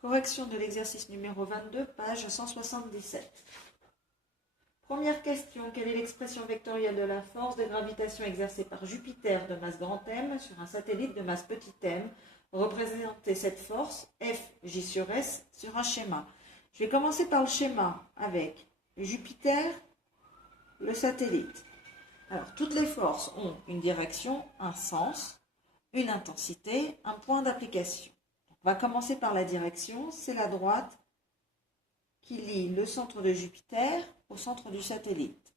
Correction de l'exercice numéro 22, page 177. Première question, quelle est l'expression vectorielle de la force de gravitation exercée par Jupiter de masse grand M sur un satellite de masse petit m? Représentez cette force, F, J sur S, sur un schéma. Je vais commencer par le schéma avec Jupiter, le satellite. Alors, toutes les forces ont une direction, un sens, une intensité, un point d'application. On va commencer par la direction, c'est la droite qui lie le centre de Jupiter au centre du satellite.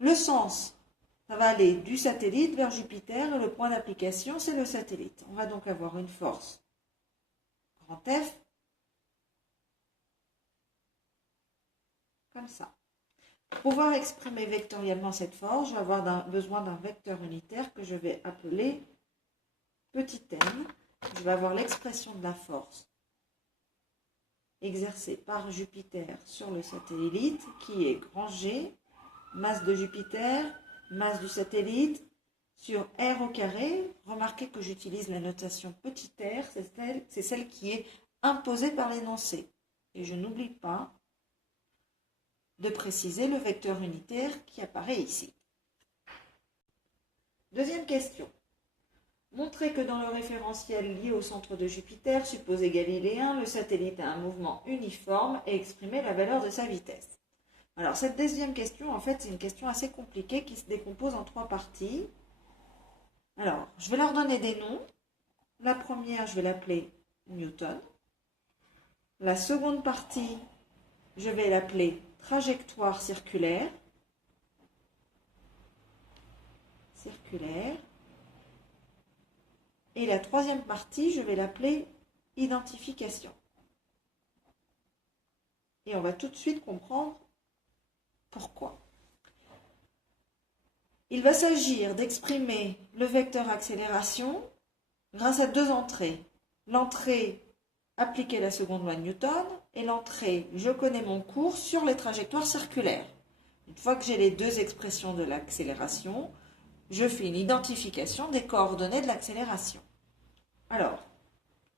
Le sens, ça va aller du satellite vers Jupiter et le point d'application, c'est le satellite. On va donc avoir une force grand F, comme ça. Pour pouvoir exprimer vectoriellement cette force, je vais avoir besoin d'un vecteur unitaire que je vais appeler petit m. Je vais avoir l'expression de la force exercée par Jupiter sur le satellite, qui est grand G, masse de Jupiter, masse du satellite, sur R au carré. Remarquez que j'utilise la notation petit r, c'est celle qui est imposée par l'énoncé. Et je n'oublie pas de préciser le vecteur unitaire qui apparaît ici. Deuxième question. Montrez que dans le référentiel lié au centre de Jupiter, supposé galiléen, le satellite a un mouvement uniforme et exprimez la valeur de sa vitesse. Alors cette deuxième question, en fait, c'est une question assez compliquée qui se décompose en trois parties. Alors, je vais leur donner des noms. La première, je vais l'appeler Newton. La seconde partie, je vais l'appeler trajectoire circulaire. Et la troisième partie, je vais l'appeler identification. Et on va tout de suite comprendre pourquoi. Il va s'agir d'exprimer le vecteur accélération grâce à deux entrées. L'entrée appliquer la seconde loi de Newton et l'entrée, je connais mon cours sur les trajectoires circulaires. Une fois que j'ai les deux expressions de l'accélération, je fais une identification des coordonnées de l'accélération. Alors,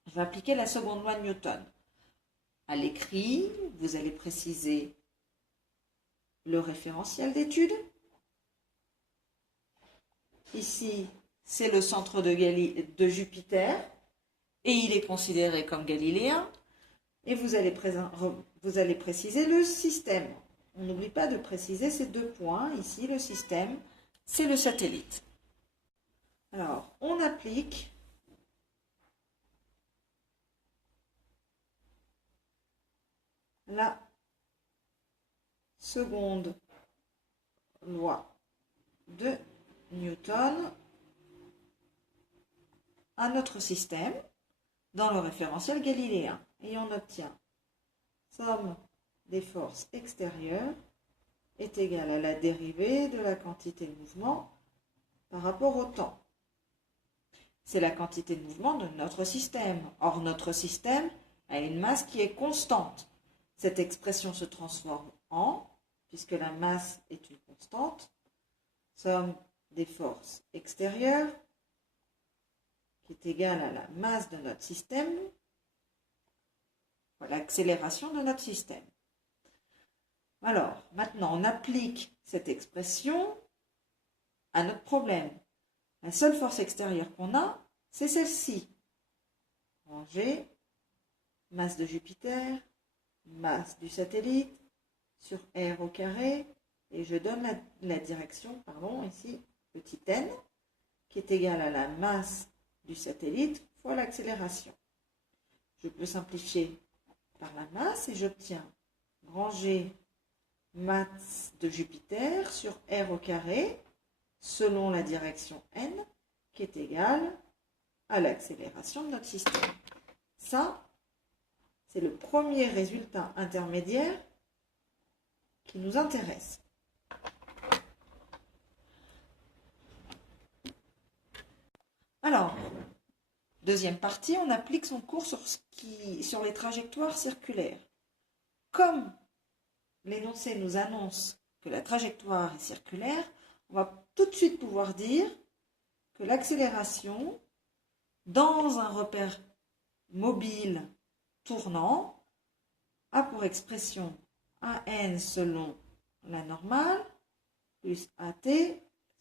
je vais appliquer la seconde loi de Newton. À l'écrit, vous allez préciser le référentiel d'étude. Ici, c'est le centre de Jupiter et il est considéré comme galiléen. Et vous allez préciser le système. On n'oublie pas de préciser ces deux points. Ici, le système, c'est le satellite. Alors, on applique la seconde loi de Newton à notre système dans le référentiel galiléen. Et on obtient somme des forces extérieures est égale à la dérivée de la quantité de mouvement par rapport au temps. C'est la quantité de mouvement de notre système. Or, notre système a une masse qui est constante. Cette expression se transforme en, puisque la masse est une constante, somme des forces extérieures, qui est égale à la masse de notre système, l'accélération de notre système. Alors, maintenant, on applique cette expression à notre problème. La seule force extérieure qu'on a, c'est celle-ci. G, masse de Jupiter, masse du satellite, sur R au carré, et je donne la direction, ici, petit n, qui est égale à la masse du satellite fois l'accélération. Je peux simplifier par la masse et j'obtiens grand G masse de Jupiter sur R au carré selon la direction n qui est égale à l'accélération de notre système. Ça, c'est le premier résultat intermédiaire qui nous intéresse. Alors, deuxième partie, on applique son cours sur les trajectoires circulaires. Comme l'énoncé nous annonce que la trajectoire est circulaire, on va tout de suite pouvoir dire que l'accélération dans un repère mobile tournant a pour expression AN selon la normale plus AT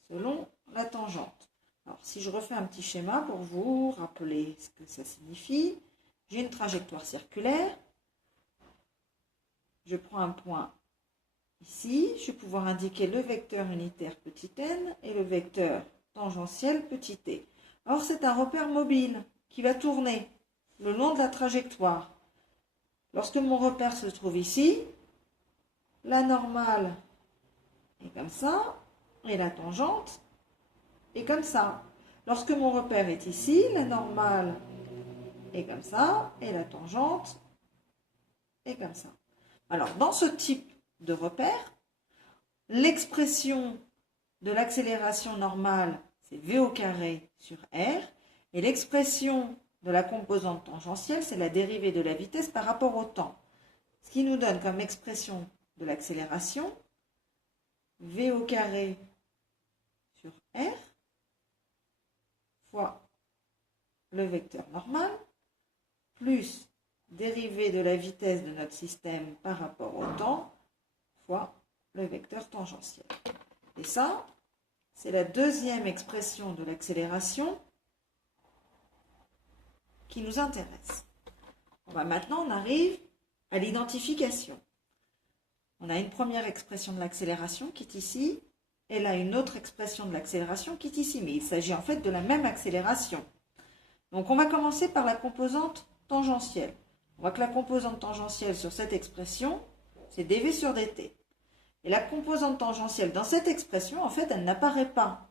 selon la tangente. Alors, si je refais un petit schéma pour vous rappeler ce que ça signifie, j'ai une trajectoire circulaire. Je prends un point ici. Je vais pouvoir indiquer le vecteur unitaire petit n et le vecteur tangentiel petit t. Or, c'est un repère mobile qui va tourner le long de la trajectoire. Lorsque mon repère se trouve ici, la normale est comme ça et la tangente est comme ça. Lorsque mon repère est ici, la normale est comme ça et la tangente est comme ça. Alors, dans ce type de repère, l'expression de l'accélération normale, c'est v au carré sur r, et l'expression de la composante tangentielle, c'est la dérivée de la vitesse par rapport au temps. Ce qui nous donne comme expression de l'accélération v au carré sur r fois le vecteur normal plus dérivée de la vitesse de notre système par rapport au temps fois le vecteur tangentiel. Et ça, c'est la deuxième expression de l'accélération qui nous intéresse. Maintenant, on arrive à l'identification. On a une première expression de l'accélération qui est ici, et là une autre expression de l'accélération qui est ici, mais il s'agit en fait de la même accélération. Donc on va commencer par la composante tangentielle. On voit que la composante tangentielle sur cette expression, c'est dv sur dt. Et la composante tangentielle dans cette expression, en fait, elle n'apparaît pas.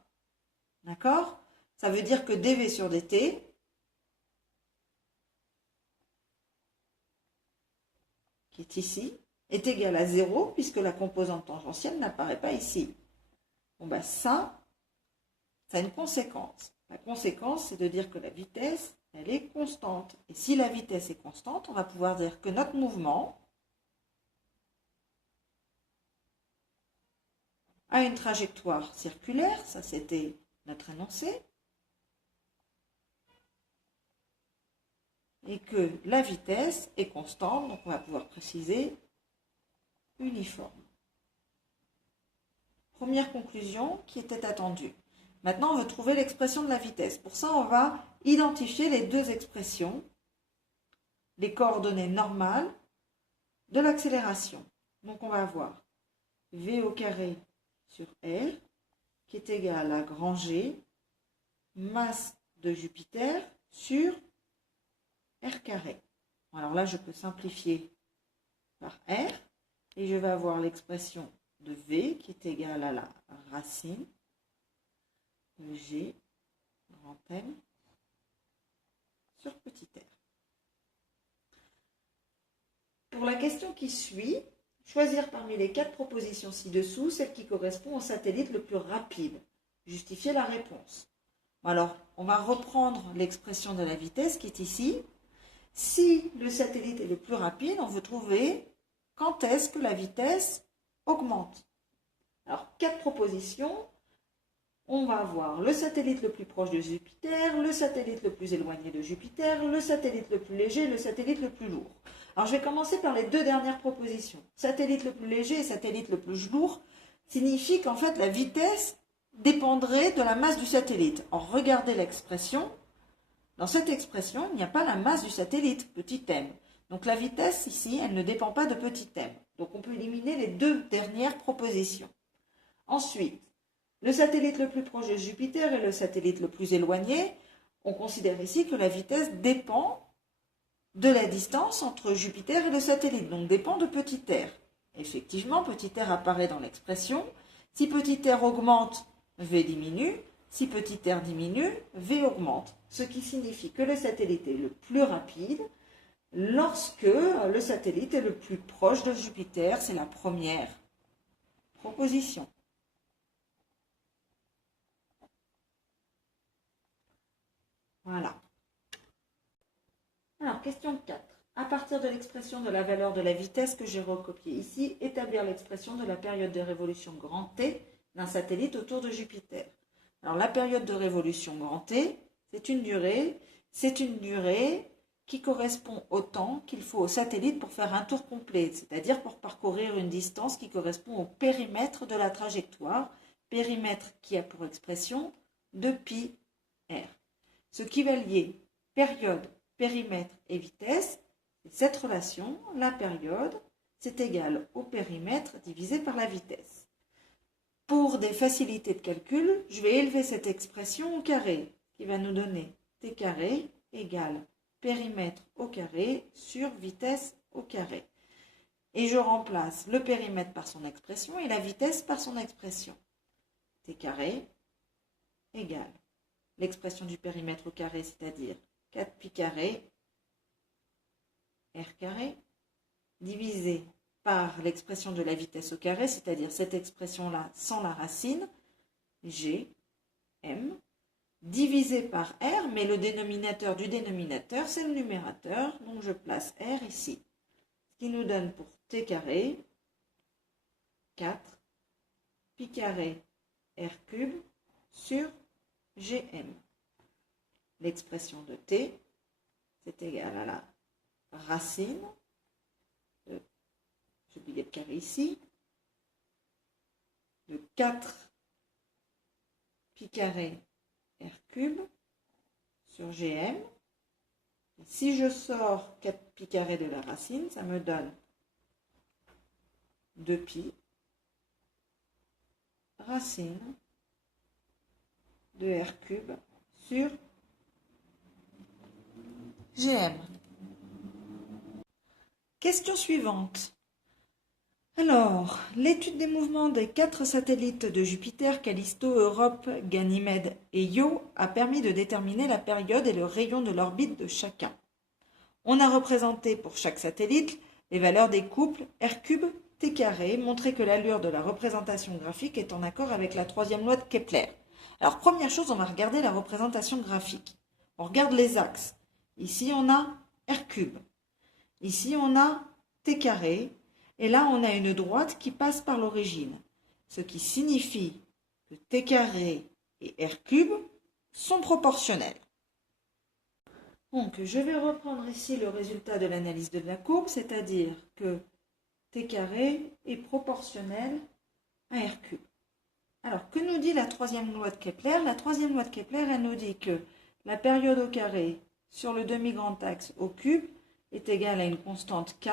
D'accord? Ça veut dire que dv sur dt, qui est ici, est égal à 0 puisque la composante tangentielle n'apparaît pas ici. Bon, ça a une conséquence. La conséquence, c'est de dire que la vitesse, elle est constante. Et si la vitesse est constante, on va pouvoir dire que notre mouvement a une trajectoire circulaire, ça c'était notre énoncé, et que la vitesse est constante, donc on va pouvoir préciser uniforme. Première conclusion qui était attendue. Maintenant, on veut trouver l'expression de la vitesse. Pour ça, on va identifier les deux expressions, les coordonnées normales de l'accélération. Donc, on va avoir v au carré sur r, qui est égal à grand G, masse de Jupiter sur r carré. Alors là, je peux simplifier par r, et je vais avoir l'expression de v qui est égale à la racine de G, grand M, sur petit r. Pour la question qui suit, choisir parmi les 4 propositions ci-dessous celle qui correspond au satellite le plus rapide. Justifier la réponse. Alors, on va reprendre l'expression de la vitesse qui est ici. Si le satellite est le plus rapide, on veut trouver quand est-ce que la vitesse augmente. Alors, 4 propositions. On va avoir le satellite le plus proche de Jupiter, le satellite le plus éloigné de Jupiter, le satellite le plus léger, le satellite le plus lourd. Alors, je vais commencer par les 2 dernières propositions. Satellite le plus léger et satellite le plus lourd signifie qu'en fait, la vitesse dépendrait de la masse du satellite. Or, regardez l'expression. Dans cette expression, il n'y a pas la masse du satellite, petit m. Donc, la vitesse, ici, elle ne dépend pas de petit m. Donc, on peut éliminer les 2 dernières propositions. Ensuite, le satellite le plus proche de Jupiter et le satellite le plus éloigné, on considère ici que la vitesse dépend de la distance entre Jupiter et le satellite, donc dépend de petit r. Effectivement, petit r apparaît dans l'expression. Si petit r augmente, v diminue. Si petit r diminue, v augmente. Ce qui signifie que le satellite est le plus rapide lorsque le satellite est le plus proche de Jupiter. C'est la première proposition. Voilà. Alors, question 4. À partir de l'expression de la valeur de la vitesse que j'ai recopiée ici, établir l'expression de la période de révolution grand T d'un satellite autour de Jupiter. Alors, la période de révolution grand T, c'est une durée qui correspond au temps qu'il faut au satellite pour faire un tour complet, c'est-à-dire pour parcourir une distance qui correspond au périmètre de la trajectoire, périmètre qui a pour expression 2πr. Ce qui va lier période, périmètre et vitesse, c'est cette relation, la période, c'est égal au périmètre divisé par la vitesse. Pour des facilités de calcul, je vais élever cette expression au carré, qui va nous donner t carré égale périmètre au carré sur vitesse au carré. Et je remplace le périmètre par son expression et la vitesse par son expression. T carré égale l'expression du périmètre au carré, c'est-à-dire 4π carré r carré, divisé par l'expression de la vitesse au carré, c'est-à-dire cette expression-là sans la racine, g, m, divisé par r, mais le dénominateur du dénominateur, c'est le numérateur, donc je place r ici. Ce qui nous donne pour t carré, 4 pi carré r cube sur gm. L'expression de t, c'est égal à la racine de, j'ai oublié le carré ici, de 4 pi carré r cube sur gm. Et si je sors 4 pi carré de la racine, ça me donne 2π racine de r cube sur gm. Question suivante. Alors, l'étude des mouvements des 4 satellites de Jupiter, Callisto, Europe, Ganymède et Io, a permis de déterminer la période et le rayon de l'orbite de chacun. On a représenté pour chaque satellite les valeurs des couples R3, T carré, montré que l'allure de la représentation graphique est en accord avec la troisième loi de Kepler. Alors, première chose, on va regarder la représentation graphique. On regarde les axes. Ici, on a R3. Ici, on a T carré. Et là, on a une droite qui passe par l'origine. Ce qui signifie que T carré et R3 sont proportionnels. Donc, je vais reprendre ici le résultat de l'analyse de la courbe, c'est-à-dire que T carré est proportionnel à R3. Alors, que nous dit la troisième loi de Kepler? La troisième loi de Kepler, elle nous dit que la période au carré sur le demi-grand axe au cube est égale à une constante K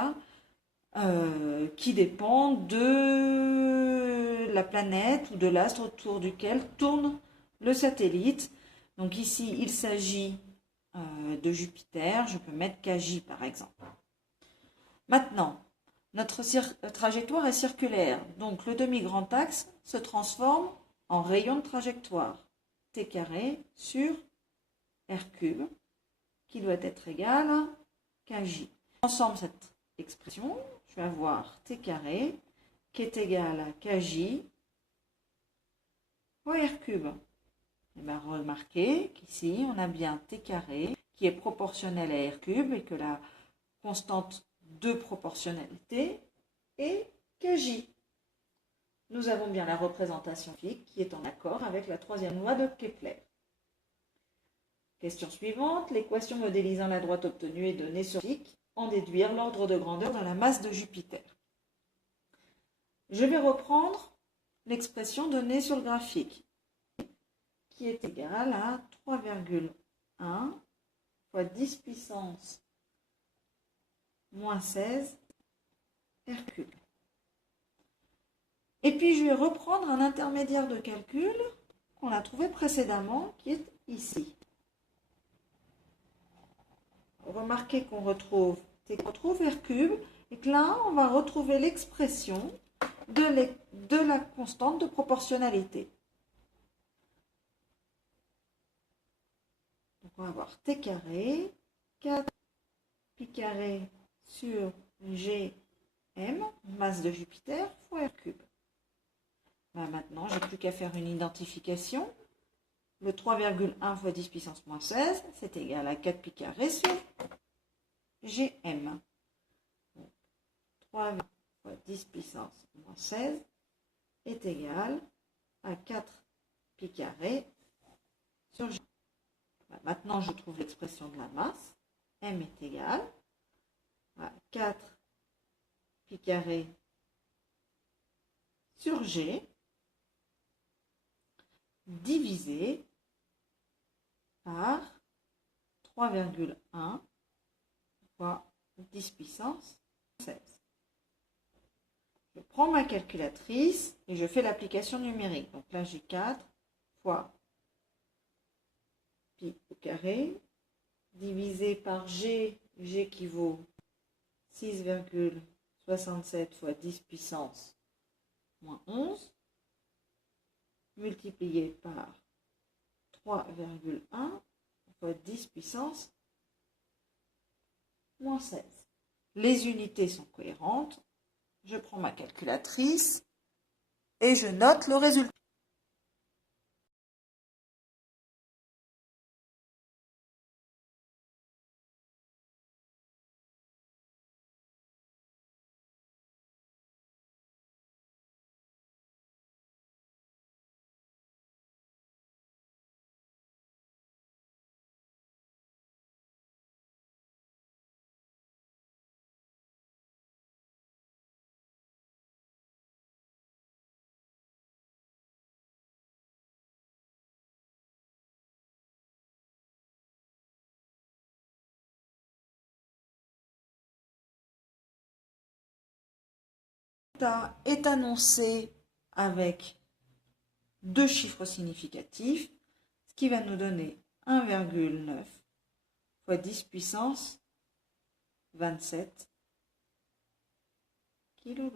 qui dépend de la planète ou de l'astre autour duquel tourne le satellite. Donc ici, il s'agit de Jupiter. Je peux mettre KJ par exemple. Maintenant, notre trajectoire est circulaire. Donc le demi-grand axe se transforme en rayon de trajectoire. T carré sur R cube qui doit être égal à KJ. Ensemble, cette expression, je vais avoir T carré qui est égal à KJ fois R cube. Et bien, remarquez qu'ici, on a bien T carré qui est proportionnel à R cube et que la constante de proportionnalité est KJ. Nous avons bien la représentation physique qui est en accord avec la troisième loi de Kepler. Question suivante. L'équation modélisant la droite obtenue est donnée sur graphique. En déduire l'ordre de grandeur de la masse de Jupiter. Je vais reprendre l'expression donnée sur le graphique, qui est égale à 3,1 fois 10 puissance moins 16 R cube. Et puis je vais reprendre un intermédiaire de calcul qu'on a trouvé précédemment, qui est ici. Remarquez qu'on retrouve R cube et que là, on va retrouver l'expression de la constante de proportionnalité. Donc, on va avoir T carré, 4 pi carré sur Gm, masse de Jupiter, fois R cube. Ben maintenant, je n'ai plus qu'à faire une identification. Le 3,1 fois 10 puissance moins 16, c'est égal à 4 pi carré sur Gm. 3 fois 10 puissance moins 16 est égal à 4 pi carré sur Gm. Maintenant, je trouve l'expression de la masse. M est égal à 4 pi carré sur G divisé par 3,1 fois 10 puissance 16. Je prends ma calculatrice et je fais l'application numérique. Donc là, j'ai 4 fois pi au carré divisé par G qui vaut 6,67 fois 10 puissance moins 11, multiplié par 3,1 fois 10 puissance moins 16. Les unités sont cohérentes. Je prends ma calculatrice et je note le résultat. Est annoncé avec deux chiffres significatifs, ce qui va nous donner 1,9 fois 10 puissance 27 kg.